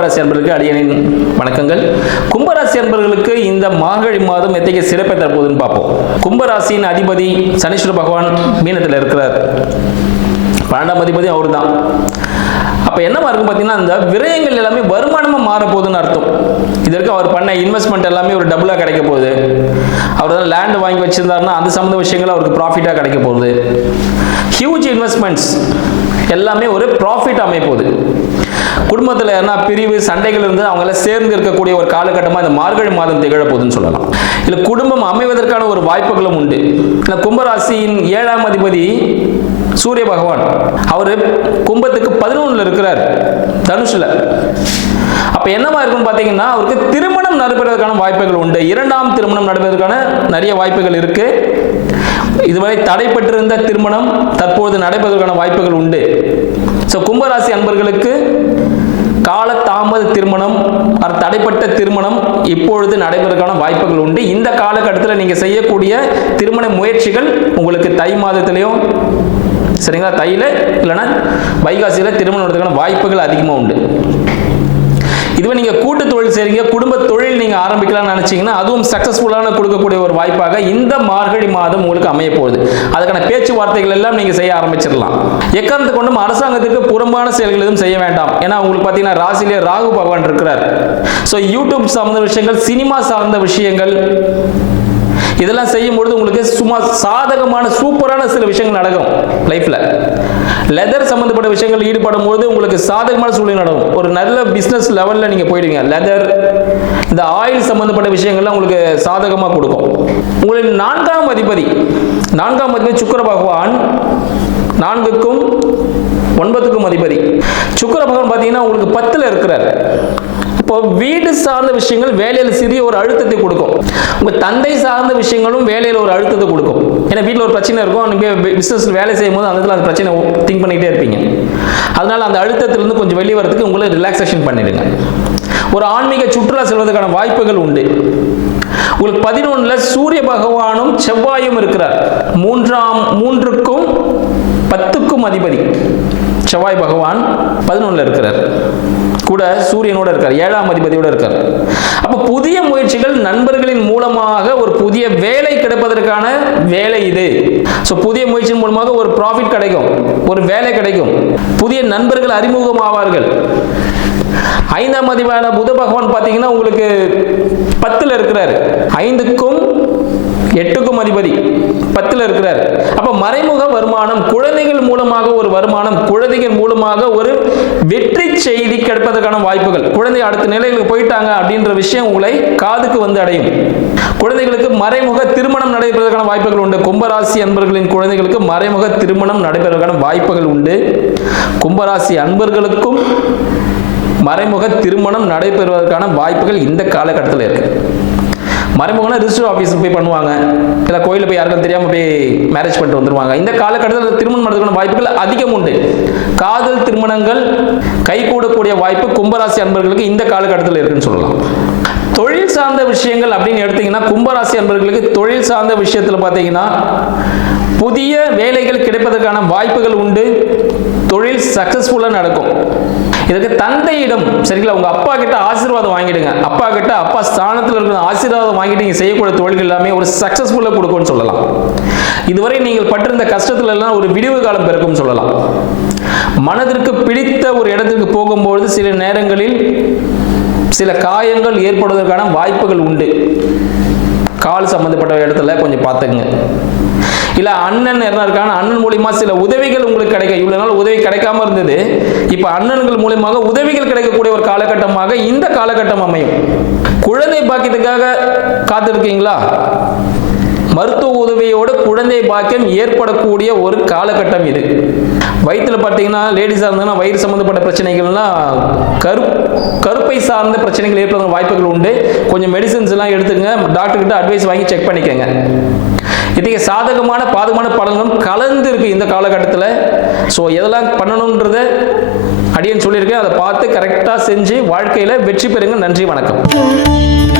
கும்பராசி அன்பர்களுக்கு அடியனின் வணக்கங்கள் கும்பராசி அன்பர்களுக்கு இந்த மார்கழி மாதம் எத்தகைய சிறப்பை தற்போதுன்னு பார்ப்போம் கும்பராசியின் அதிபதி சனீஸ்வர பகவான் மீனத்தில் இருக்கிறார் பன்னெண்டாம் அதிபதி அவர் தான் அப்போ என்ன இருக்கும் பார்த்தீங்கன்னா அந்த விரயங்கள் எல்லாமே வருமானமாக மாற போகுதுன்னு அர்த்தம் இதற்கு அவர் பண்ண இன்வெஸ்ட்மெண்ட் எல்லாமே ஒரு டபுளாக கிடைக்க போகுது அவர் தான் லேண்ட் வாங்கி வச்சிருந்தாருன்னா அந்த சம்மந்த விஷயங்கள் அவருக்கு ப்ராஃபிட்டாக கிடைக்க போகுது ஹியூஜ் இன்வெஸ்ட்மெண்ட்ஸ் எல்லாமே ஒரு ப்ராஃபிட் அமைப்போகுது குடும்பத்தில் என்ன பிரிவு சண்டைகள் இருந்து அவங்கள சேர்ந்து இருக்கக்கூடிய ஒரு காலகட்டமாக இந்த மார்கழி மாதம் திகழப்போகுதுன்னு சொல்லலாம் இல்லை குடும்பம் அமைவதற்கான ஒரு வாய்ப்புகளும் உண்டு இந்த கும்பராசியின் ஏழாம் அதிபதி சூரிய பகவான் அவர் கும்பத்துக்கு பதினொன்றில் இருக்கிறார் தனுஷில் அப்போ என்னமா இருக்குன்னு பார்த்தீங்கன்னா அவருக்கு திருமணம் நடைபெறுவதற்கான வாய்ப்புகள் உண்டு இரண்டாம் திருமணம் நடைபெறுவதற்கான நிறைய வாய்ப்புகள் இருக்கு இதுவரை தடைப்பட்டிருந்த திருமணம் தற்போது நடைபெறுவதற்கான வாய்ப்புகள் உண்டு ஸோ கும்பராசி அன்பர்களுக்கு கால தாமத திருமணம் தடைப்பட்ட திருமணம் இப்பொழுது நடைபெறதுக்கான வாய்ப்புகள் உண்டு இந்த காலகட்டத்தில் நீங்கள் செய்யக்கூடிய திருமண முயற்சிகள் உங்களுக்கு தை மாதத்திலையும் சரிங்களா தையில் இல்லைன்னா வைகாசியில் திருமணம் வாய்ப்புகள் அதிகமாக உண்டு இதுவே நீங்கள் கூட்டு தொழில் செய்கிறீங்க குடும்ப தொழில் நீங்கள் ஆரம்பிக்கலாம்னு நினச்சிங்கன்னா அதுவும் சக்ஸஸ்ஃபுல்லான கொடுக்கக்கூடிய ஒரு வாய்ப்பாக இந்த மார்கழி மாதம் உங்களுக்கு அமைய போகுது அதுக்கான பேச்சுவார்த்தைகள் எல்லாம் நீங்கள் செய்ய ஆரம்பிச்சிடலாம் எக்காரணத்தை கொண்டும் அரசாங்கத்துக்கு புறம்பான செயல்கள் எதுவும் செய்ய வேண்டாம் ஏன்னா உங்களுக்கு பார்த்தீங்கன்னா ராசிலே ராகு பகவான் இருக்கிறார் ஸோ யூடியூப் சார்ந்த விஷயங்கள் சினிமா சார்ந்த விஷயங்கள் இதெல்லாம் செய்யும்பொழுது உங்களுக்கு சும்மா சாதகமான சூப்பரான சில விஷயங்கள் நடக்கும் லைஃப்பில் லெதர் சம்மந்தப்பட்ட விஷயங்கள் ஈடுபடும் போது உங்களுக்கு சாதகமான சூழ்நிலை நடக்கும் ஒரு நல்ல பிஸ்னஸ் லெவலில் நீங்கள் போயிடுவீங்க லெதர் இந்த ஆயில் சம்மந்தப்பட்ட விஷயங்கள்லாம் உங்களுக்கு சாதகமாக கொடுக்கும் உங்களுக்கு நான்காம் அதிபதி நான்காம் அதிபதி சுக்கர பகவான் நான்குக்கும் ஒன்பதுக்கும் அதிபதி சுக்கர பகவான் பார்த்தீங்கன்னா உங்களுக்கு பத்தில் இருக்கிறார் இப்போ வீடு சார்ந்த விஷயங்கள் வேலையில் சிறிய ஒரு அழுத்தத்தை கொடுக்கும் உங்கள் தந்தை சார்ந்த விஷயங்களும் வேலையில் ஒரு அழுத்தத்தை கொடுக்கும் ஏன்னா வீட்டில் ஒரு பிரச்சனை இருக்கும் அங்கே பிஸ்னஸ் வேலை செய்யும் போது அந்த அந்த பிரச்சனை திங்க் பண்ணிகிட்டே இருப்பீங்க அதனால் அந்த அழுத்தத்திலிருந்து கொஞ்சம் வெளியே வரதுக்கு உங்களை ரிலாக்ஸேஷன் பண்ணிடுங்க ஒரு ஆன்மீக சுற்றுலா செல்வதற்கான வாய்ப்புகள் உண்டு உங்களுக்கு பதினொன்றில் சூரிய பகவானும் செவ்வாயும் இருக்கிறார் மூன்றாம் மூன்றுக்கும் பத்துக்கும் அதிபதி செவ்வாய் பகவான் பதினொன்றில் இருக்கிறார் கூட சூரியனோட இருக்கார் ஏழாம் அதிபதியோட இருக்கார் அப்போ புதிய முயற்சிகள் நண்பர்களின் மூலமாக ஒரு புதிய வேலை கிடைப்பதற்கான வேலை இது ஸோ புதிய முயற்சியின் மூலமாக ஒரு ப்ராஃபிட் கிடைக்கும் ஒரு வேலை கிடைக்கும் புதிய நண்பர்கள் அறிமுகம் ஆவார்கள் ஐந்தாம் அதிபரான புத பகவான் பார்த்தீங்கன்னா உங்களுக்கு பத்தில் இருக்கிறார் ஐந்துக்கும் எட்டுக்கும் அதிபதி பத்தில் இருக்கிறார் அப்போ மறைமுக வருமானம் குழந்தைகள் மூலமாக ஒரு வருமானம் குழந்தைகள் மூலமாக ஒரு வெற்றி செய்தி கிடைப்பதற்கான வாய்ப்புகள் குழந்தை அடுத்த நிலையில் போயிட்டாங்க அப்படின்ற விஷயம் உங்களை காதுக்கு வந்து அடையும் குழந்தைகளுக்கு மறைமுக திருமணம் நடைபெறுவதற்கான வாய்ப்புகள் உண்டு கும்பராசி அன்பர்களின் குழந்தைகளுக்கு மறைமுக திருமணம் நடைபெறுவதற்கான வாய்ப்புகள் உண்டு கும்பராசி அன்பர்களுக்கும் மறைமுக திருமணம் நடைபெறுவதற்கான வாய்ப்புகள் இந்த காலகட்டத்தில் இருக்கு மறைமுகம்னா ரிஜிஸ்டர் ஆஃபீஸுக்கு போய் பண்ணுவாங்க இல்லை கோயிலில் போய் யாருக்கும் தெரியாமல் போய் மேரேஜ் பண்ணிட்டு வந்துருவாங்க இந்த காலகட்டத்தில் திருமணம் நடத்துக்கான வாய்ப்புகள் அதிகம் உண்டு காதல் திருமணங்கள் கூடக்கூடிய வாய்ப்பு கும்பராசி அன்பர்களுக்கு இந்த காலகட்டத்தில் இருக்குன்னு சொல்லலாம் தொழில் சார்ந்த விஷயங்கள் அப்படின்னு எடுத்தீங்கன்னா கும்பராசி அன்பர்களுக்கு தொழில் சார்ந்த விஷயத்தில் பார்த்தீங்கன்னா புதிய வேலைகள் கிடைப்பதற்கான வாய்ப்புகள் உண்டு தொழில் சக்ஸஸ்ஃபுல்லாக நடக்கும் இதுக்கு தந்தையிடம் சரிங்களா உங்கள் அப்பா கிட்ட ஆசீர்வாதம் வாங்கிடுங்க அப்பா கிட்ட அப்பா ஸ்தானத்தில் இருக்கிற ஆசீர்வாதம் வாங்கிட்டு நீங்கள் செய்யக்கூடிய தொழில்கள் எல்லாமே ஒரு சக்ஸஸ்ஃபுல்லாக கொடுக்கும்னு சொல்லலாம் இதுவரை நீங்கள் பட்டிருந்த கஷ்டத்துல எல்லாம் ஒரு விடிவு காலம் பிறக்கும் சொல்லலாம் மனதிற்கு பிடித்த ஒரு இடத்துக்கு போகும்பொழுது சில நேரங்களில் சில காயங்கள் ஏற்படுவதற்கான வாய்ப்புகள் உண்டு சம்பந்தப்பட்ட இடத்துல கொஞ்சம் பார்த்துக்குங்க இல்லை அண்ணன் என்ன இருக்கான அண்ணன் மூலியமா சில உதவிகள் உங்களுக்கு கிடைக்க இவ்வளோ நாள் உதவி கிடைக்காம இருந்தது இப்போ அண்ணன்கள் மூலியமாக உதவிகள் கிடைக்கக்கூடிய ஒரு காலகட்டமாக இந்த காலகட்டம் அமையும் குழந்தை பாக்கியத்துக்காக காத்திருக்கீங்களா மருத்துவ உதவியோட குழந்தை பாக்கியம் ஏற்படக்கூடிய ஒரு காலகட்டம் இது வயிற்றுல பார்த்தீங்கன்னா லேடிஸாக இருந்ததுன்னா வயிறு சம்மந்தப்பட்ட பிரச்சனைகள்லாம் கரு கருப்பை சார்ந்த பிரச்சனைகள் ஏற்படுற வாய்ப்புகள் உண்டு கொஞ்சம் மெடிசின்ஸ் எல்லாம் எடுத்துங்க டாக்டர்கிட்ட அட்வைஸ் வாங்கி செக் பண்ணிக்கோங்க இத்தகைய சாதகமான பாதகமான பலன்களும் கலந்து இருக்கு இந்த காலகட்டத்தில் ஸோ எதெல்லாம் பண்ணணுன்றத அப்படின்னு சொல்லியிருக்கேன் அதை பார்த்து கரெக்டாக செஞ்சு வாழ்க்கையில் வெற்றி பெறுங்க நன்றி வணக்கம்